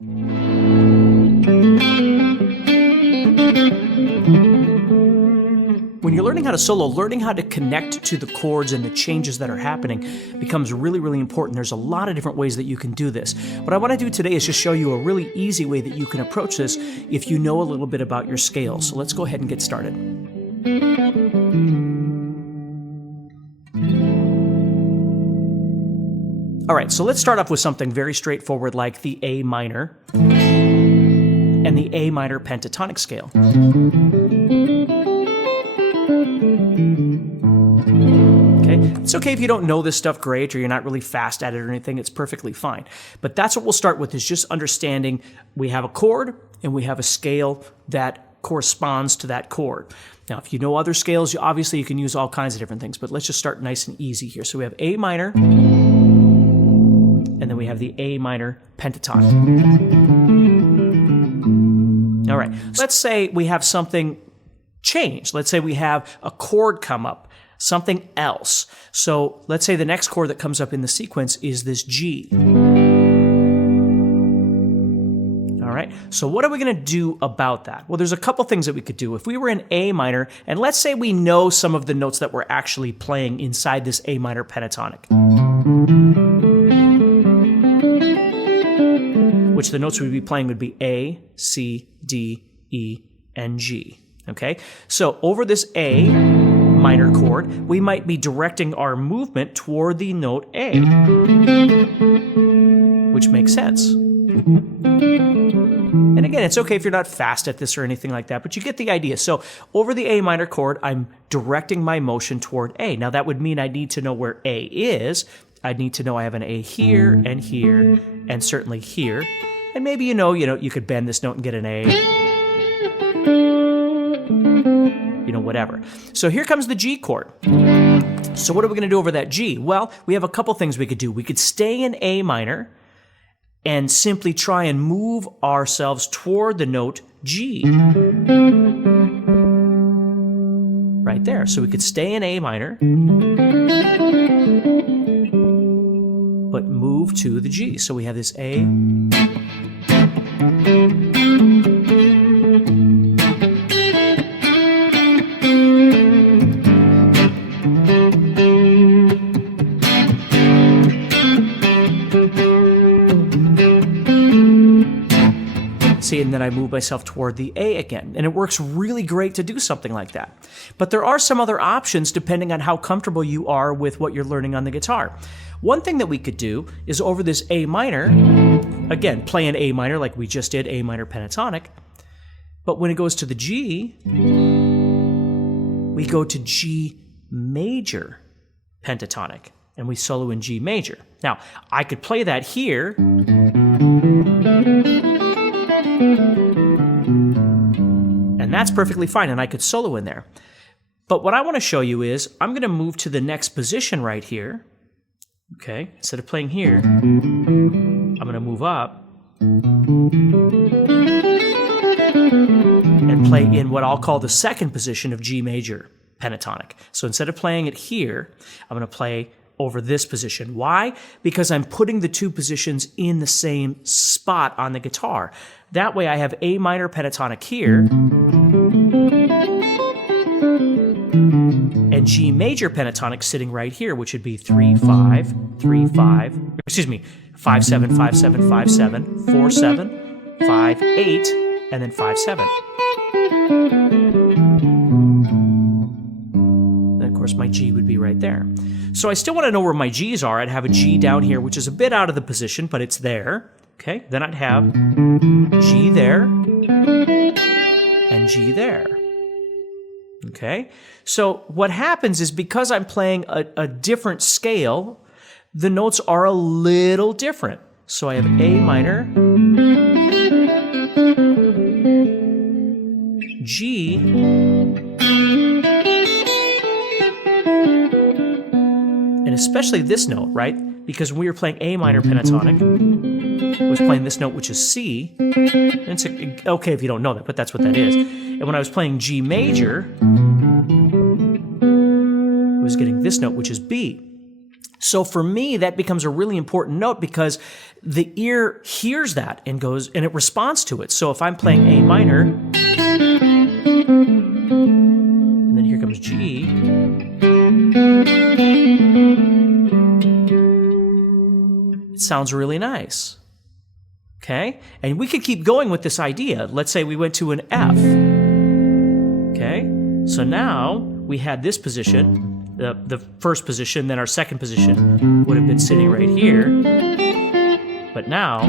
When you're learning how to solo, learning how to connect to the chords and the changes that are happening becomes really, really important. There's a lot of different ways that you can do this. What I want to do today is just show you a really easy way that you can approach this if you know a little bit about your scales. So let's go ahead and get started. All right, so let's start off with something very straightforward like the A minor and the A minor pentatonic scale. Okay, it's okay if you don't know this stuff great or you're not really fast at it or anything, it's perfectly fine. But that's what we'll start with, is just understanding we have a chord and we have a scale that corresponds to that chord. Now, if you know other scales, obviously you can use all kinds of different things, but let's just start nice and easy here. So we have A minor, and then we have the A minor pentatonic. All right, let's say we have something change. Let's say we have a chord come up, something else. So let's say the next chord that comes up in the sequence is this G. All right, so what are we going to do about that? Well, there's a couple things that we could do. If we were in A minor, and let's say we know some of the notes that we're actually playing inside this A minor pentatonic, which the notes we'd be playing would be A, C, D, E, and G. Okay, so over this A minor chord, we might be directing our movement toward the note A, which makes sense. And again, it's okay if you're not fast at this or anything like that, but you get the idea. So over the A minor chord, I'm directing my motion toward A. Now that would mean I need to know where A is. I'd need to know I have an A here, and certainly here. And maybe you know, you could bend this note and get an A. Whatever. So here comes the G chord. So what are we going to do over that G? Well, we have a couple things we could do. We could stay in A minor and simply try and move ourselves toward the note G. Right there. So we could stay in A minor, but move to the G. So we have this A. See, and then I move myself toward the A again. And it works really great to do something like that. But there are some other options depending on how comfortable you are with what you're learning on the guitar. One thing that we could do is over this A minor, again, play an A minor like we just did, A minor pentatonic. But when it goes to the G, we go to G major pentatonic, and we solo in G major. Now, I could play that here, and that's perfectly fine, and I could solo in there. But what I want to show you is I'm going to move to the next position right here. Okay, instead of playing here, I'm going to move up and play in what I'll call the second position of G major pentatonic. So instead of playing it here, I'm going to play over this position. Why? Because I'm putting the two positions in the same spot on the guitar. That way I have A minor pentatonic here and G major pentatonic sitting right here, which would be 3, 5, 3, 5, excuse me, 5, 7, 5, 7, 5, 7, 4, 7, 5, 8, and then 5, 7. And of course my G would be right there. So I still want to know where my G's are. I'd have a G down here, which is a bit out of the position, but it's there. Okay, then I'd have G there and G there. Okay, so what happens is because I'm playing a different scale, the notes are a little different. So I have A minor, G, and especially this note, right? Because when we were playing A minor pentatonic, I was playing this note, which is C. And it's okay if you don't know that, but that's what that is. And when I was playing G major, I was getting this note, which is B. So for me, that becomes a really important note because the ear hears that and goes, and it responds to it. So if I'm playing A minor, and then here comes G, it sounds really nice. Okay? And we could keep going with this idea. Let's say we went to an F. Okay? So now we had this position. The first position, then our second position would have been sitting right here. But now,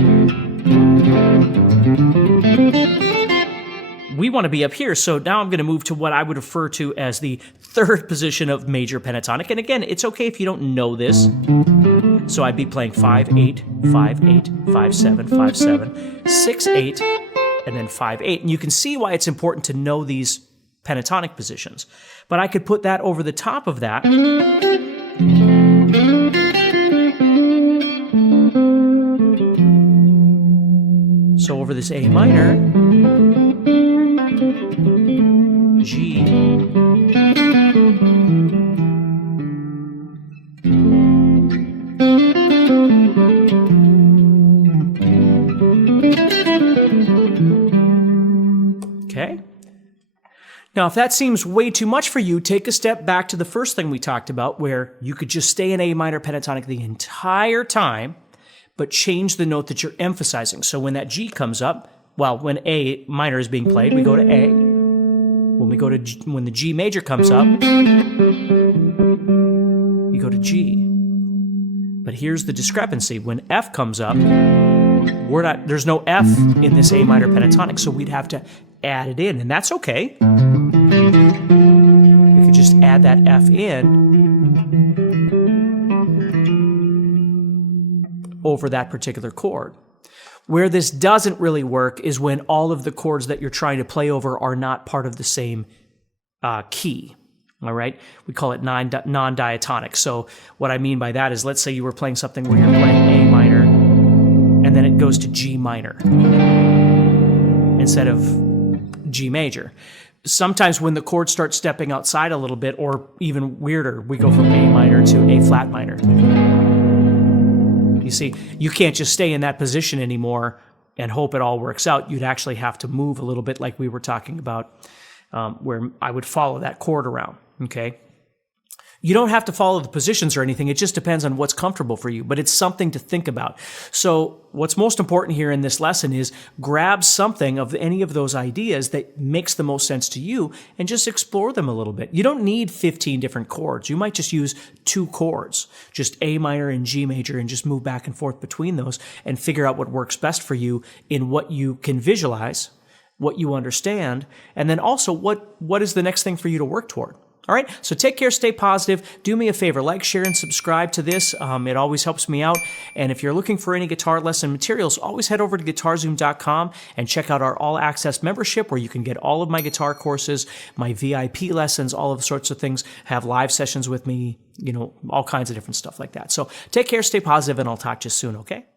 we want to be up here. So now I'm going to move to what I would refer to as the third position of major pentatonic. And again, it's okay if you don't know this. So I'd be playing 5-8, 5-8, 5-7, 5-7, 6-8, and then 5-8. And you can see why it's important to know these pentatonic positions. But I could put that over the top of that. So over this A minor, G, okay? Now, if that seems way too much for you, take a step back to the first thing we talked about, where you could just stay in A minor pentatonic the entire time, but change the note that you're emphasizing. So when that G comes up, well, when A minor is being played, we go to A. When the G major comes up, we go to G. But here's the discrepancy. When F comes up, there's no F in this A minor pentatonic, so we'd have to add it in, and that's okay. We could just add that F in over that particular chord. Where this doesn't really work is when all of the chords that you're trying to play over are not part of the same key. All right? We call it non-diatonic. So what I mean by that is, let's say you were playing something where you're playing A minor, and then it goes to G minor instead of G major. Sometimes when the chords start stepping outside a little bit, or even weirder, we go from A minor to A flat minor. You see, you can't just stay in that position anymore and hope it all works out. You'd actually have to move a little bit, like we were talking about, where I would follow that chord around, okay? You don't have to follow the positions or anything. It just depends on what's comfortable for you, but it's something to think about. So what's most important here in this lesson is grab something of any of those ideas that makes the most sense to you and just explore them a little bit. You don't need 15 different chords. You might just use 2 chords, just A minor and G major, and just move back and forth between those and figure out what works best for you in what you can visualize, what you understand, and then also what is the next thing for you to work toward. All right, so take care, stay positive. Do me a favor, like, share, and subscribe to this. It always helps me out. And if you're looking for any guitar lesson materials, always head over to guitarzoom.com and check out our all-access membership, where you can get all of my guitar courses, my VIP lessons, all of sorts of things, have live sessions with me, all kinds of different stuff like that. So take care, stay positive, and I'll talk to you soon, okay?